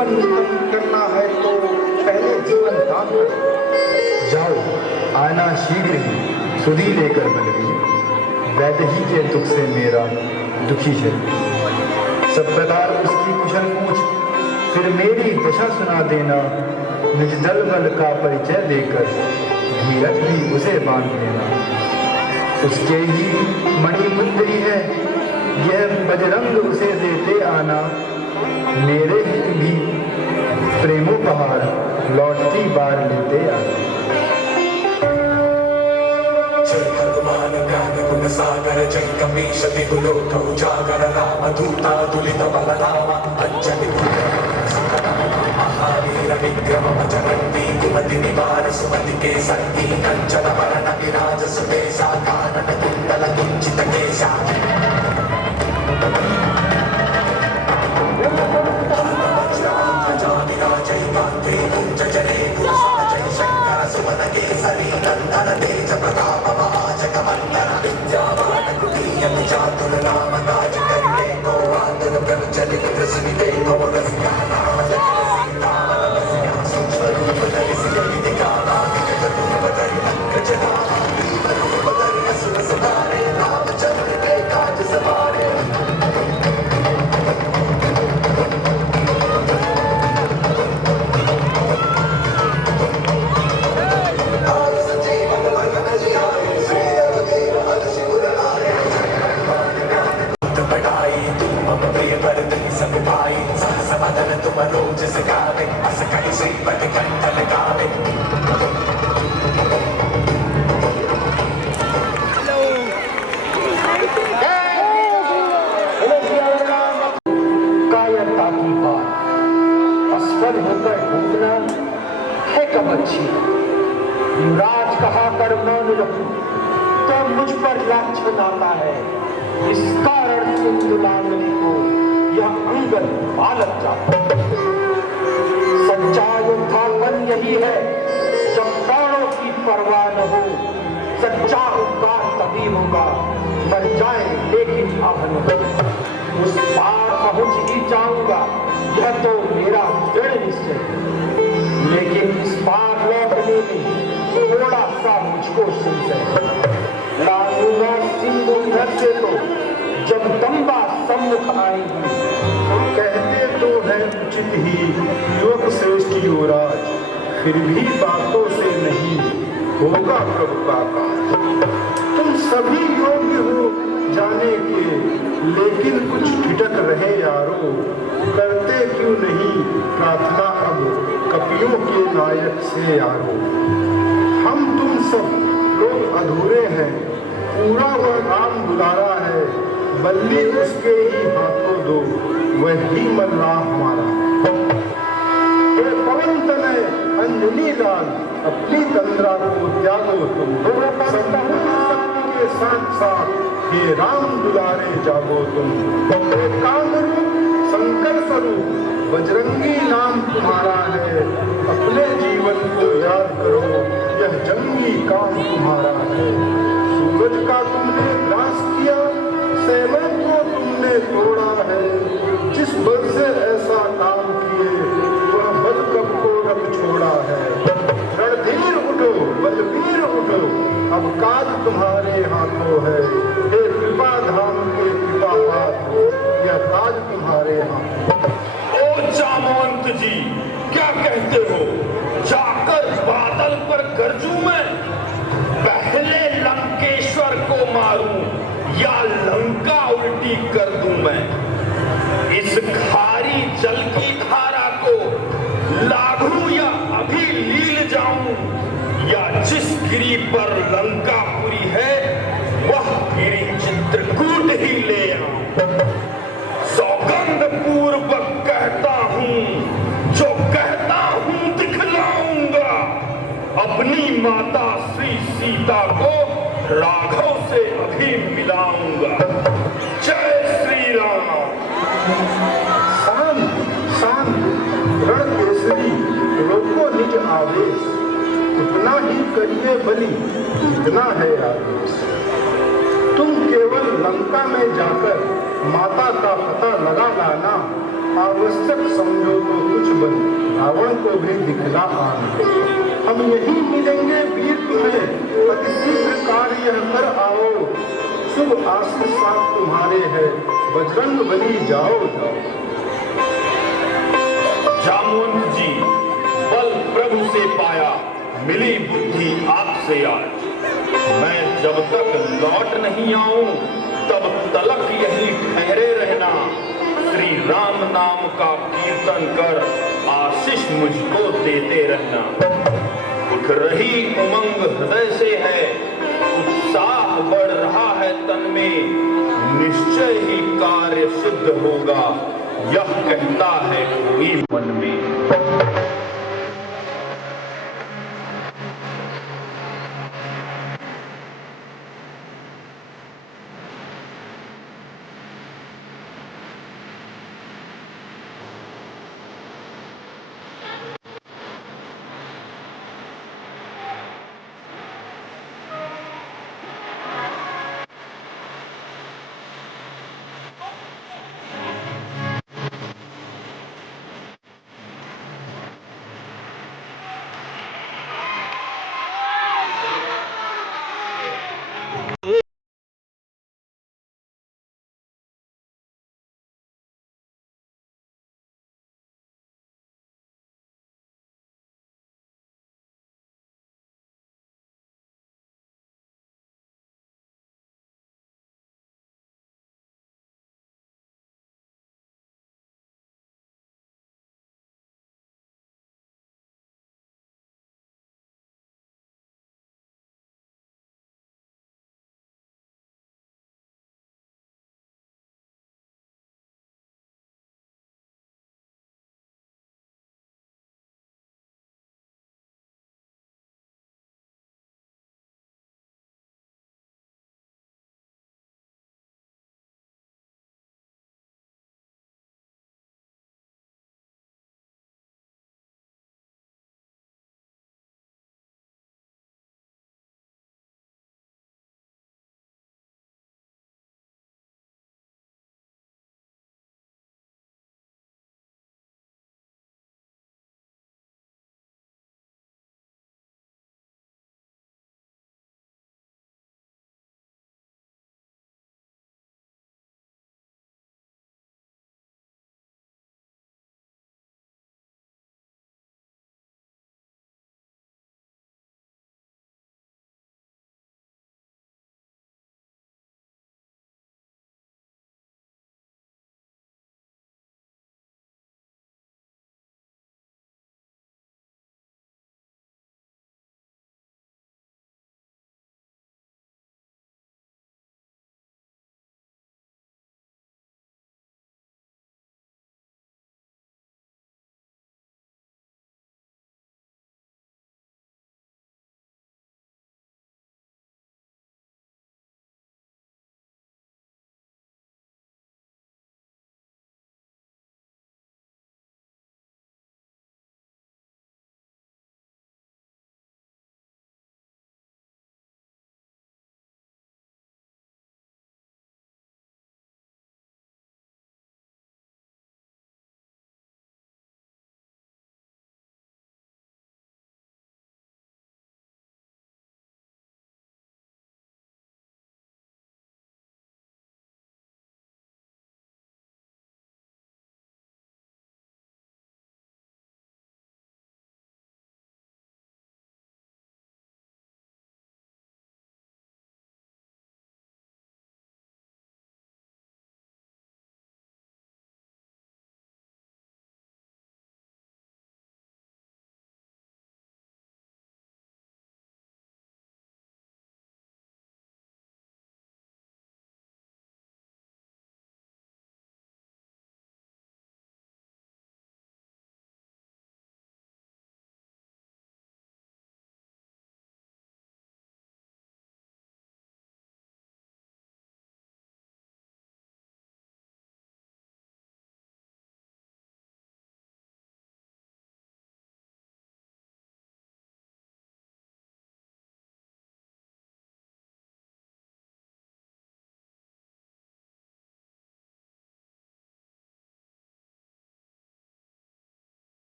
जीवन उत्तम करना है तो पहले जीवन दान करो। जाओ, आना शीघ्र ही सुधी लेकर बलवी, वैदेही के दुख से मेरा दुखी है। सब प्रकार उसकी कुशल पूछ, फिर मेरी दशा सुना देना। निज दल बल का परिचय देकर धीरज भी उसे बांध देना। उसके ही मणिमुंदरी है यह बजरंग, उसे देते आना। मेरे हित भी प्रेमोपहार लौटती बार लेते आना। जय हनुमान ज्ञान गुण सागर, जय कपीश तिहु लोक उजागर। राम दूता तुलित बलधामा, अंजनी महावीर विक्रम बजरंगी। कुमति निवार सुमति के संगी, कंचन वरण विराज सुबेसा। कानन कुंडल कुंचित केसा, युवराज कहा कर मौन रखूं तो मुझ पर लाछन आता है। इस कारण सिंधुलांगनी को यह अंगद बालक जाता। सच्चा योद्धापन यही है जब प्राणों की परवाह न हो। सच्चा उपकार तभी होगा मर जाए लेकिन अब न। उस पार पहुंच ही जाऊंगा यह तो मेरा दृढ़ निश्चय है। लेकिन इस पार लौटने में थोड़ा सा मुझको संशय। लाऊंगा सिंधु इधर से तो जगदम्बा सम्मुख आएंगी। कहते तो है उचित ही युवक श्रेष्ठ युवराज, फिर भी बातों से नहीं होगा प्रभु का काज। तुम सभी योग्य हो जाने के, लेकिन कुछ ठिठक रहे यारो। करते क्यों नहीं प्रार्थना अब कपियों के नायक से यारो। हम तुम सब लोग अधूरे हैं, पूरा वह राम दुलारा है। बल्ली उसके ही हाथों दो, वही मल्लाह हमारा। ये पवन तनय अंजनी लाल, अपनी तंद्रा को त्यागो तुम। सबके साथ साथ ये राम दुलारे जागो तुम। एकांत रूप शंकर स्वरूप बजरंगी नाम तुम्हारा है। अपने जीवन को याद करो यह जंगी काम तुम्हारा है। सूरज का तुमने ग्रास किया, सेवन को तुमने तोड़ा है। जिस बल से ऐसा काम किए वह बल कब को रख छोड़ा है। रणधीर उठो बलवीर उठो, अब काज तुम्हारे हाथों है। हे कृपा धाम के कृपा पात्र, यह काज तुम्हारे हाथों। ओ जामवंत जी, क्या कहते हो? जाकर बादल पर गरजूं मैं, पहले लंकेश्वर को मारूं या लंका उल्टी कर दूं मैं। इस खारी जल की धारा को लाघू या अभी लील जाऊं, या जिस गिरी पर लंकापुरी है वह गिरी चित्रकूट ही ले आऊं। सौगंध पूर्वक कहता हूं, जो कहता हूं दिखलाऊंगा। अपनी माता श्री सीता को राघव से अभी मिलाऊंगा। जय श्री राम। शांत शांत रण केसरी, रोको निज आवेश। उतना ही करिए बलि जितना है आदेश। तुम केवल लंका में जाकर माता का पता लगा लाना। आवश्यक समझो तो कुछ बन रावण को भी दिखला आन। हम यही मिलेंगे वीर तुम्हें, अति शीघ्र कार्य कर आओ। शुभ आशीष साथ तुम्हारे है, बजरंग बली जाओ जाओ। जामवंत जी, बल प्रभु से पाया, मिली बुद्धि आपसे आज। मैं जब तक लौट नहीं आऊं तब तलक यहीं ठहरे रहना। श्री राम नाम का कीर्तन कर आशीष मुझको देते रहना। उठ रही उमंग हृदय से है, उत्साह बढ़ रहा है तन में। निश्चय ही कार्य सिद्ध होगा, यह कहता है कोई मन में।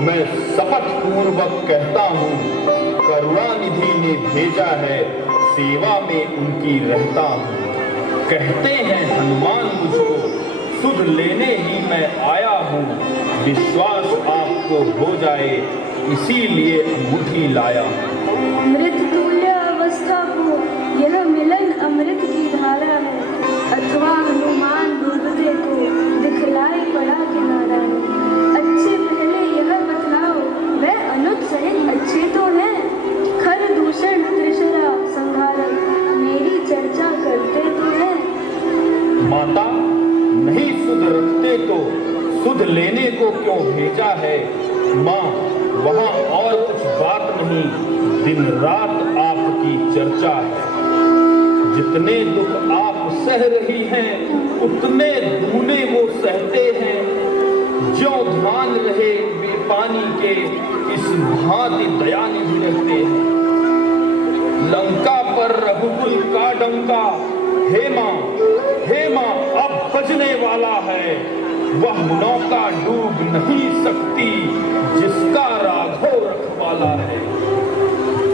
मैं शपथ पूर्वक कहता हूँ, करुणानिधि ने भेजा है, सेवा में उनकी रहता हूँ। कहते हैं हनुमान मुझको, सुध लेने ही मैं आया हूँ। विश्वास आपको हो जाए, इसीलिए अंगूठी लाया। मृत तुल्य अवस्था को यह मिलन अमृत की धारा है, अथवा हनुमान डूबते को दिखलाई पड़ा किनारा है। अच्छे पहले यह बतलाओ, वह अनुज सहित अच्छे तो हैं? खर दूषण त्रिशरा संहारक मेरी चर्चा करते तो हैं। माता, नहीं सुध रखते तो सुध लेने को क्यों भेजा है? माँ, वहाँ और कुछ बात नहीं, दिन रात आपकी चर्चा है। जितने दुख आप सह रही हैं, उतने दूने वो सहते हैं। जो ध्यान रहे बेपानी के, इस भांति दयानिधि रहते हैं। लंका पर रघुकुल का डंका, हे माँ अब बजने वाला है। वह नौका डूब नहीं सकती, जिसका राघव रखवाला है।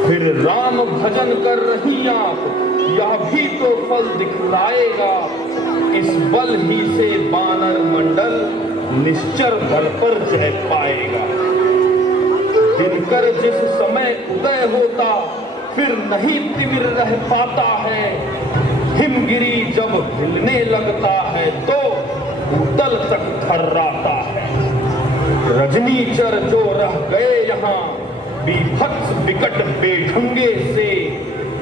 फिर राम भजन कर रही आप, यह भी तो फल दिखलाएगा। इस बल ही से बानर मंडल निश्चर बल पर जय पाएगा। दिनकर जिस समय उदय होता, फिर नहीं तिमिर रह पाता है। हिमगिरी जब हिलने लगता है, तो भूतल तक थर्राता है। रजनीचर जो रह गए यहाँ, बीभत्स विकट बेढंगे से,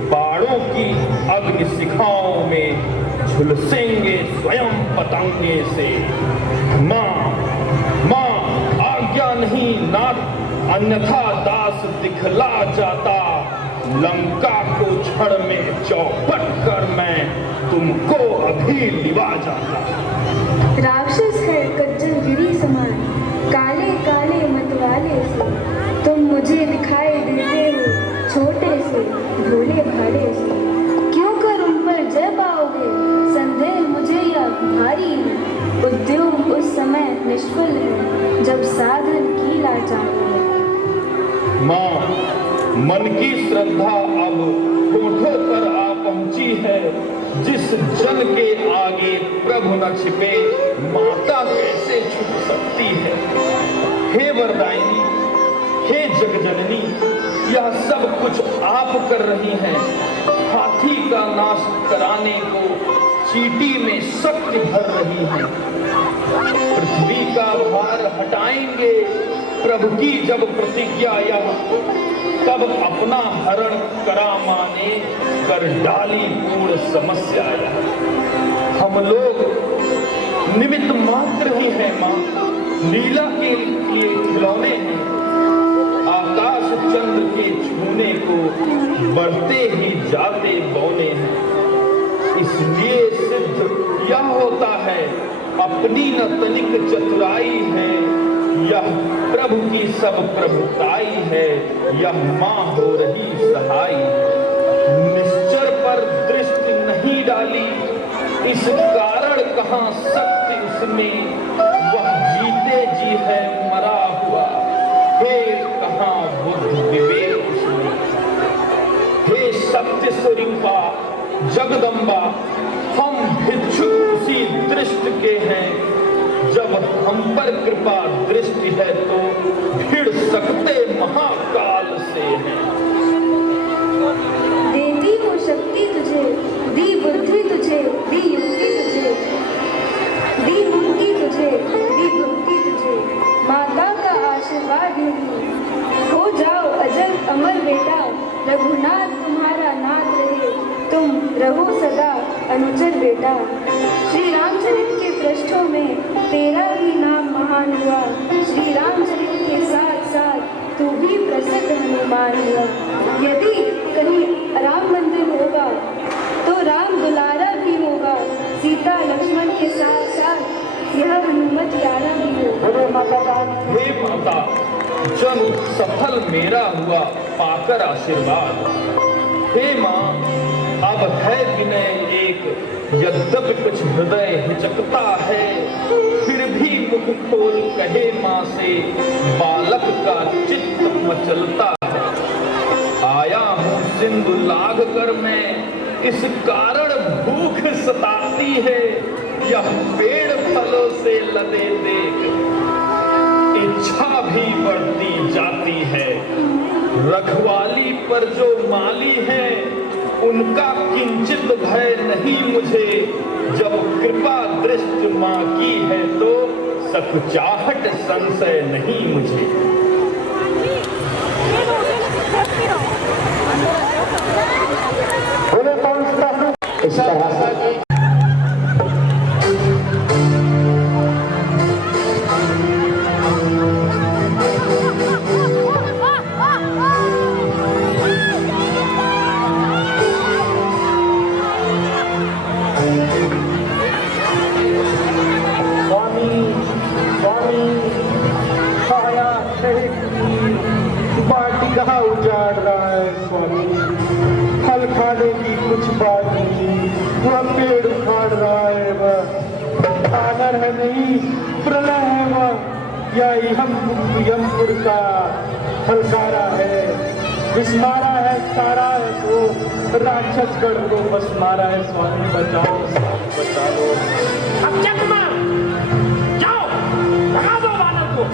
बाड़ों की अग्नि शिखाओं में झुलसेंगे स्वयं पतंगे से। माँ आज्ञा नहीं नाथ, अन्यथा दास दिखला जाता। लंका को क्षण में चौपट कर मैं तुमको अभी लिवा जाता। राक्षस है कज्जल गिरी समान, काले काले मतवाले से। तुम मुझे दिखाई देते हो छोटे से भोले भाले से। क्यों कर उन पर जय पाओगे, संदेह मुझे या भारी है। उद्योग उस समय निष्फल है, जब साधन की लाचार है। माँ, मन की श्रद्धा अब होठों पर आ पहुंची है। जिस जन के आगे प्रभु न छिपे, माता कैसे छुप सकती है। हे वरदायिनी, हे जगजननी, यह सब कुछ आप कर रही हैं। हाथी का नाश कराने को चींटी में शक्ति भर रही हैं। पृथ्वी का भार हटाएंगे प्रभु की जब प्रतिज्ञा यह, तब अपना हरण करा माने, कर डाली पूर्ण समस्या यह। हम लोग निमित्त मात्र ही हैं माँ, लीला के लिए खिलौने हैं। आकाश चंद्र के छूने को बढ़ते ही जाते बौने हैं। इसलिए सिद्ध यह होता है, अपनी न तनिक चतुराई है। यह प्रभु की सब प्रभुताई है, यह माँ हो रही सहाय। निश्चर पर दृष्टि नहीं डाली, इस कारण कहाँ शक्ति उसमें। वह जीते जी है मरा हुआ, हे कहाँ बुद्धि विवेक उसमें। हे सत्य स्वरूपा जगदम्बा, हम भिक्षुक उसी दृष्टि के हैं। जब हम पर कृपा दृष्टि है, तो भिड़ सकते महाकाल से हैं। देती हूँ शक्ति तुझे, दी बुद्धि तुझे, दी युक्ति तुझे, दी मुक्ति तुझे, दी भक्ति तुझे। माता का आशीर्वाद नहीं, हो जाओ अजल अमर बेटा। रघुनाथ तुम्हारा नाथ रहे, तुम रहो सदा अनुचर बेटा। श्री रामचरित के पृष्ठों में तेरा भी नाम महान हुआ। श्री रामचरित के साथ साथ तू भी प्रसिद्ध हनुमान हुआ। यदि कहीं राम मंदिर होगा, तो राम दुलारा भी होगा। सीता लक्ष्मण के साथ साथ यह हनुमत प्यारा भी होगा। हे माता, जब सफल मेरा हुआ पाकर आशीर्वाद। हे माँ, अब है विनय एक, यद्यपि कुछ हृदय हिचकता है। फिर भी मुख खोल कहे माँ से, बालक मेरा चित्त मचलता है। आया हूँ सिंधु लाग कर मैं, इस कारण भूख सताती है। यह पेड़ फलों से लदे देख इच्छा भी बढ़ती जाती है। रखवाली पर जो माली है, उनका किंचित भय नहीं मुझे। जब कृपा दृष्टि माँ की है तो सकुचाहट संशय नहीं मुझे। इस तरह से कहाँ उजाड़ रहा है स्वामी। फल खाने की कुछ बात नहीं, वह पेड़ उखाड़ रहा है। वह सागर है नहीं, प्रलय है वह। या यमपुर का फलकारा है, विस्मारा है, सारा है तो राक्षस गढ़ को बस मारा है। स्वामी बचाओ, बचा लो। अब क्या कुमार, जाओ भगा दो बालक को।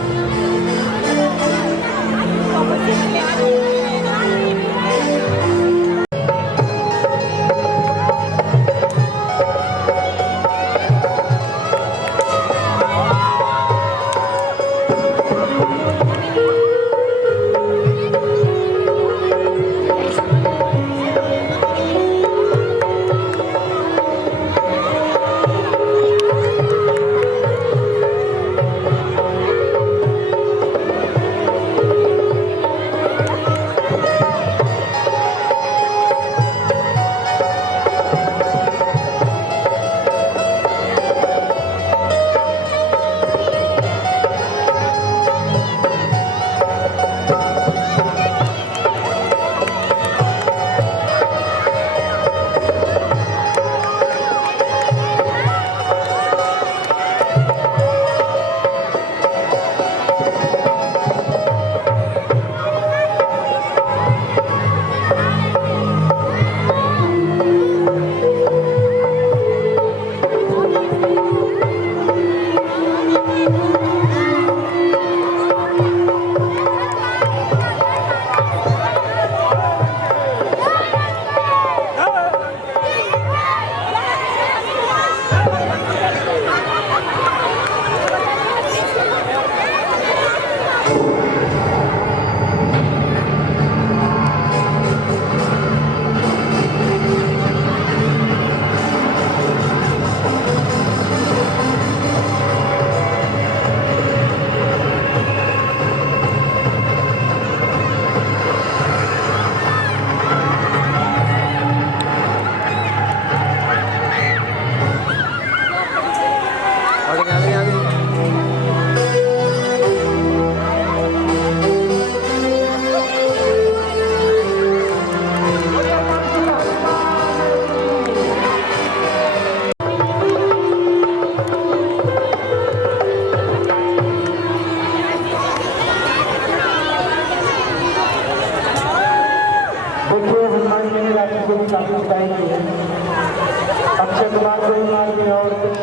अक्षय कुमार को मार दिया और कुछ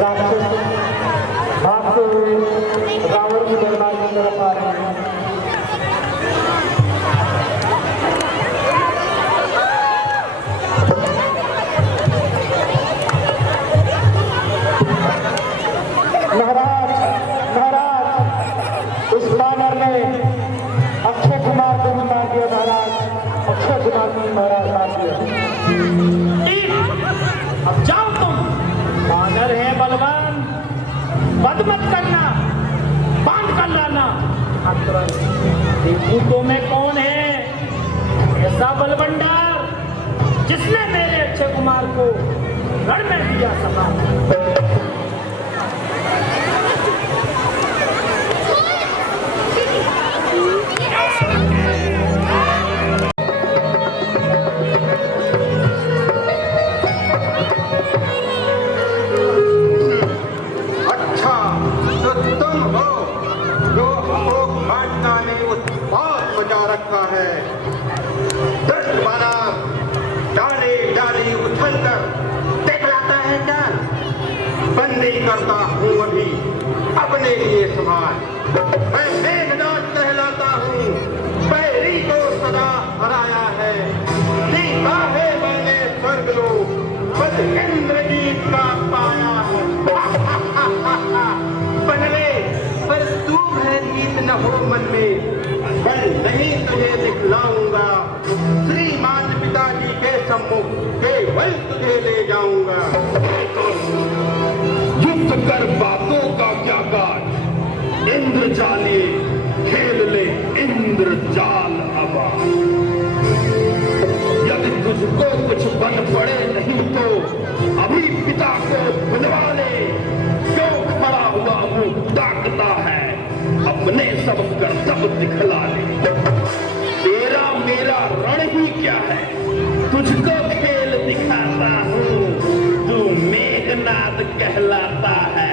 राक्षस भागते हुए रावण की दरबार की तरफ आ रहे हैं। महाराज महाराज, इस बानर ने अक्षय कुमार को भी मार दिया। महाराज अक्षय कुमार को महाराज मार दिया। अब जाओ तुम, बानर है बलवान, बद मत करना, बांध कर लाना। देखूं तो मैं कौन है ऐसा बलवंडार जिसने मेरे अक्षय कुमार को रण में दिया सभा। अच्छा तो तुम हो जो करता हूँ अभी अपने लिए सवाल। मैं मेघनाद कहलाता हूँ, पैरी को सदा हराया है। जीता है मैंने स्वर्गलोक, बस इंद्रजीत का पाया है। पहले पर तू भयभीत न हो मन में, बल नहीं तुझे दिखलाऊंगा। श्रीमान पिताजी के सम्मुख केवल तुझे ले जाऊंगा। युद्ध कर बातों का क्या काज, इंद्र जाले खेल ले इंद्र जाल अबा। यदि तुझको कुछ बन पड़े नहीं तो अभी पिता को बुलवा ले। क्यों खड़ा हुआ मुंह ताकता है, अपने सब कर्तव्य दिखला ले। तेरा मेरा रण ही क्या है, तुझको खेल दिखाता हूँ। तू मेघनाद कहलाता है,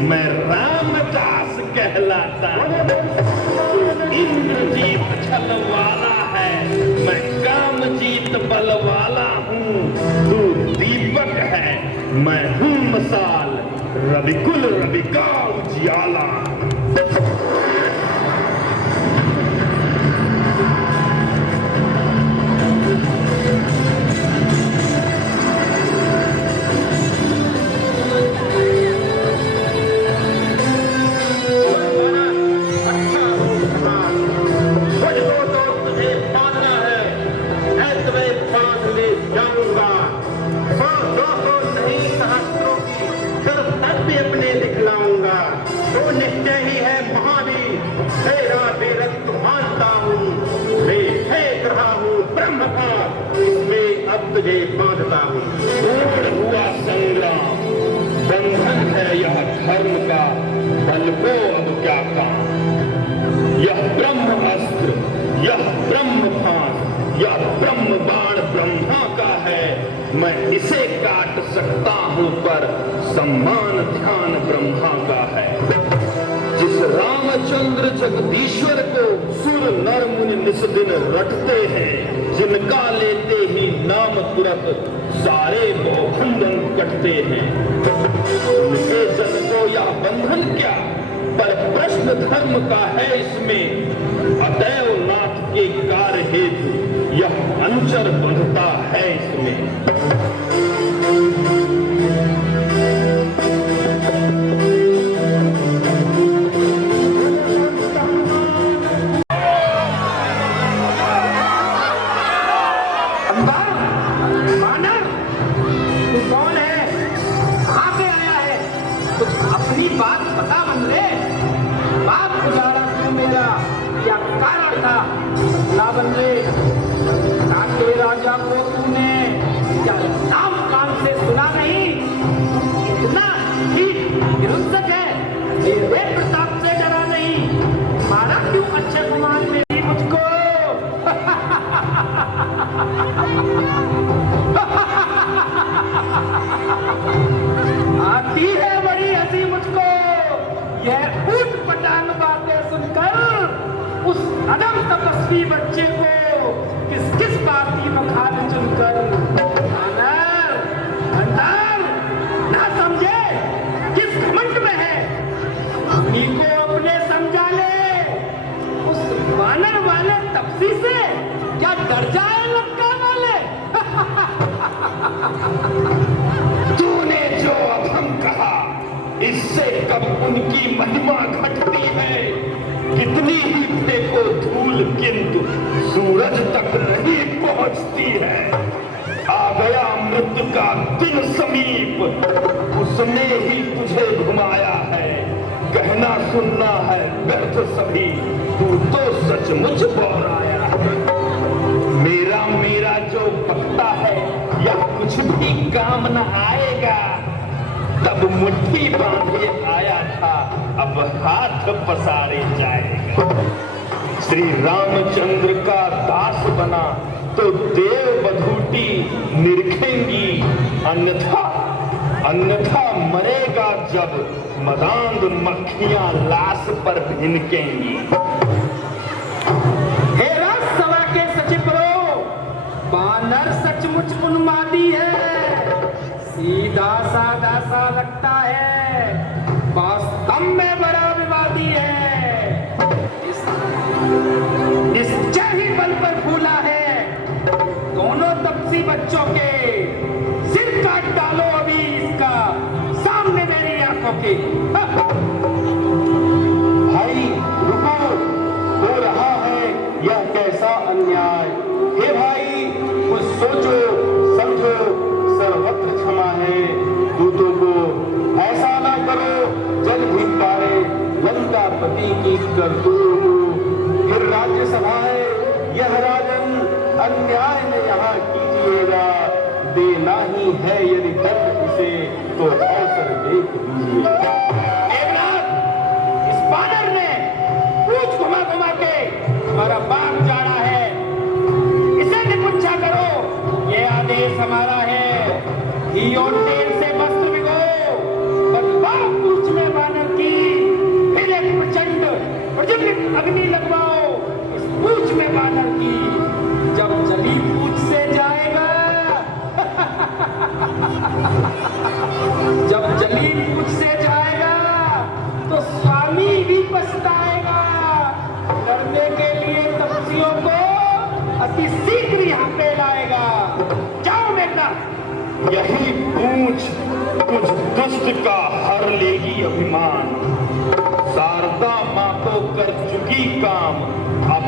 मैं रामदास कहलाता हूँ। तू इंद्रजीत छल वाला है, मैं कामजीत बल वाला हूँ। तू दीपक है, मैं हूँ मसाल, रविकुल रवि का उजियाला। तुझे बांधता हूँ। हुआ संग्राम, बंधन है यह धर्म का, बल को अब क्या काम। यह ब्रह्म अस्त्र, यह ब्रह्म फांस, यह ब्रह्म बाण ब्रह्मा का है। मैं इसे काट सकता हूँ पर सम्मान ध्यान ब्रह्मा का है। जिस रामचंद्र जगदीश्वर को सुर नर मुनि निस दिन रटते हैं, जिनका लेते ही नाम तुरंत सारे बहुखंडन कटते हैं। उनके जन को यह बंधन क्या, पर प्रश्न धर्म का है इसमें। अतएव नाथ के कार्य हेतु यह अनुचर बंधता है इसमें। राजा को तूने क्या नाम कान से सुना नहीं? इतना हिंसक है, मेरे प्रताप से डरा नहीं। मारा क्यों अच्छे गुमान में मुझको? आती है बड़ी हंसी मुझको यह ऊट पटांग बातें सुनकर। उस अदम तपस्वी बच्चे को किस किस बात की मखान चुनकर। ना समझे किस घमंड में है, उन्हीं को अपने समझा ले। उस वानर वाले तपसी से क्या डर जाए लंका वाले? तूने जो अभंग कहा, इससे कब उनकी महिमा घटती है। कितनी ही फेंको धूल किंतु सूरज तक नहीं पहुंचती है। आ गया मृत्यु का दिन समीप, उसने ही तुझे घुमाया है। कहना सुनना है व्यर्थ सभी, तू तो सचमुच बौराया है। मेरा मेरा जो बकता है यह कुछ भी काम न आएगा। तब मुट्ठी बांधे आया था, अब हाथ पसारे जाएगा। श्री रामचंद्र का दास बना तो देव बधूटी निरखेंगी, अन्यथा मरेगा जब मदांग मक्खियां लाश पर भिनकेंगी। हे राजसभा के सचिव, बानर सचमुच उन्मादी है। दासा दासा लगता है, वास्तव में बड़ा विवादी है। निश्चय ही बल पर फूला है। दोनों तपसी बच्चों के सिर काट डालो अभी इसका, सामने मेरी आंखों के। भाई रुको, हो रहा है यह कैसा अन्याय। हे भाई कुछ सोचो समझो, सर्वत्र क्षमा है दूतों को। ऐसा ना करो जल भी पाए लंकापति की करतूतों को। फिर राज्यसभा है यह राजन, अन्याय न यहाँ कीजिएगा। देना ही है यदि दंड इसे तो अवसर देख लीजिए। इस बानर ने पूछ घुमा घुमा के हमारा बाप जाना है, इसे निपुंछा करो, ये आदेश हमारा है। घी और तेल से वस्त्र भिगो, बदबाव पूछ में बानर की, फिर एक प्रचंड प्रज्वलित अग्नि लगवाओ इस पूछ में बानर की। जब जली पूछ से जाएगा जब जली पूछ से जाएगा तो स्वामी भी पछताएगा। लड़ने के लिए तपस्वियों को अति शीघ्र यहाँ पे लाएगा। जाओ बेटा। यही पूछ कुछ दुष्ट का हर लेगी अभिमान। शारदा माँ तो कर चुकी काम, अब